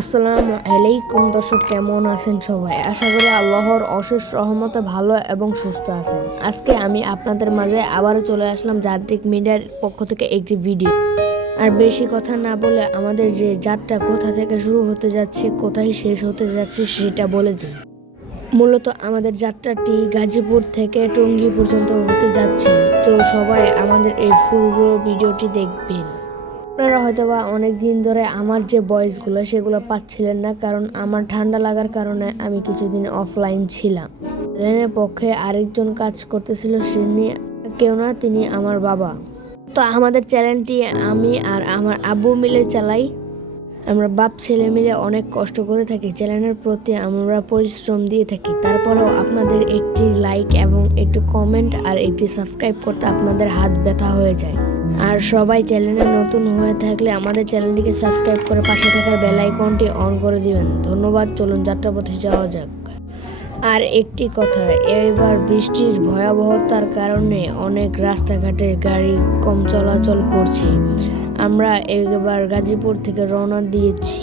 আসসালামু আলাইকুম দর্শক, কেমন আছেন সবাই? আশা করি আল্লাহর অশেষ রহমতে ভালো এবং সুস্থ আছেন। আজকে আমি আপনাদের মাঝে আবারও চলে আসলাম যাত্রিক মিডিয়ার পক্ষ থেকে একটি ভিডিও। আর বেশি কথা না বলে আমাদের যে যাত্রা কোথা থেকে শুরু হতে যাচ্ছে, কোথায় শেষ হতে যাচ্ছে সেটা বলে দিই। মূলত আমাদের যাত্রাটি গাজীপুর থেকে টঙ্গী পর্যন্ত হতে যাচ্ছে। তো সবাই আমাদের এই পুরো ভিডিওটি দেখবেন। আপনারা হয়তোবা অনেক দিন ধরে আমার যে ভয়েসগুলো সেগুলো পাচ্ছিলেন না, কারণ আমার ঠান্ডা লাগার কারণে আমি কিছুদিন অফলাইন ছিলাম। ট্রেনের পক্ষে আরেকজন কাজ করতেছিল, সে নিয়ে কেউ না, তিনি আমার বাবা। তো আমাদের চ্যানেলটি আমি আর আমার আব্বু মিলে চালাই। আমরা বাপ, ছেলে মিলে অনেক কষ্ট করে থাকি। চ্যানেলের প্রতি আমরা পরিশ্রম দিয়ে থাকি। তারপরেও আপনাদের একটি লাইক এবং একটি কমেন্ট আর একটি সাবস্ক্রাইব করতে আপনাদের হাত ব্যথা হয়ে যায়। আর সবাই চ্যানেলে নতুন হয়ে থাকলে আমাদের চ্যানেলটিকে সাবস্ক্রাইব করে পাশে থাকার বেল আইকনটি অন করে দিবেন। ধন্যবাদ, চলুন যাত্রাপথে যাওয়া যাক। আর একটি কথা, এবার বৃষ্টির ভয়াবহতার কারণে অনেক রাস্তাঘাটে গাড়ি কম চলাচল করছে। আমরা এবার গাজীপুর থেকে রওনা দিয়েছি।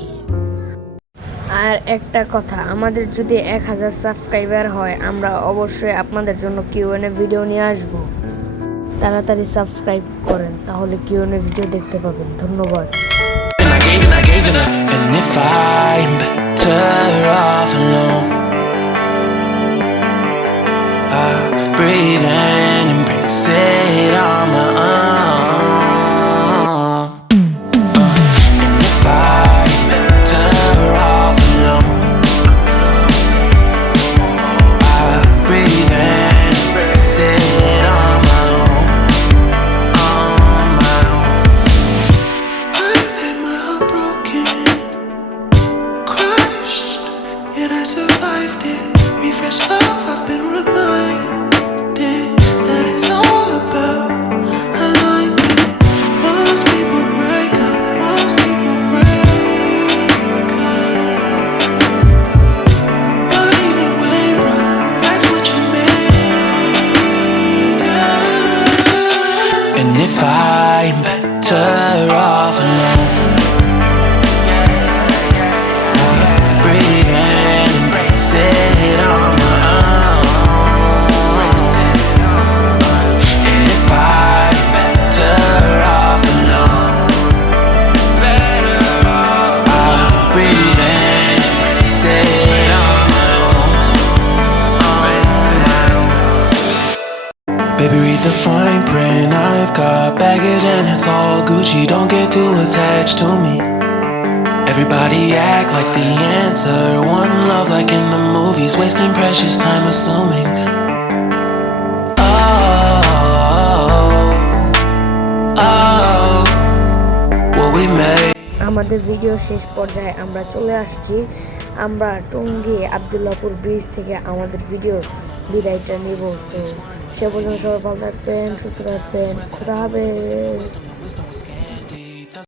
আর একটা কথা, আমাদের যদি এক হাজার সাবস্ক্রাইবার হয়, আমরা অবশ্যই আপনাদের জন্য কিউএনএ ভিডিও নিয়ে আসব। তাড়াতাড়ি সাবস্ক্রাইব করেন তাহলে কিউনের ভিডিও দেখতে পাবেন। ধন্যবাদ। find better. Baby, read the fine print. I've got baggage and it's all Gucci. Don't get too attached to me. Everybody act like the answer. One love, like in the movies, wasting precious time assuming. Oh, oh, what we made. আমাদের video শেষ পর্যায়ে আমরা চলে আসছি আমরা Tongi Abdullahpur bridge থেকে আমাদের video বিদায়টা নিব তো সে পর্যন্ত সবাই ভালো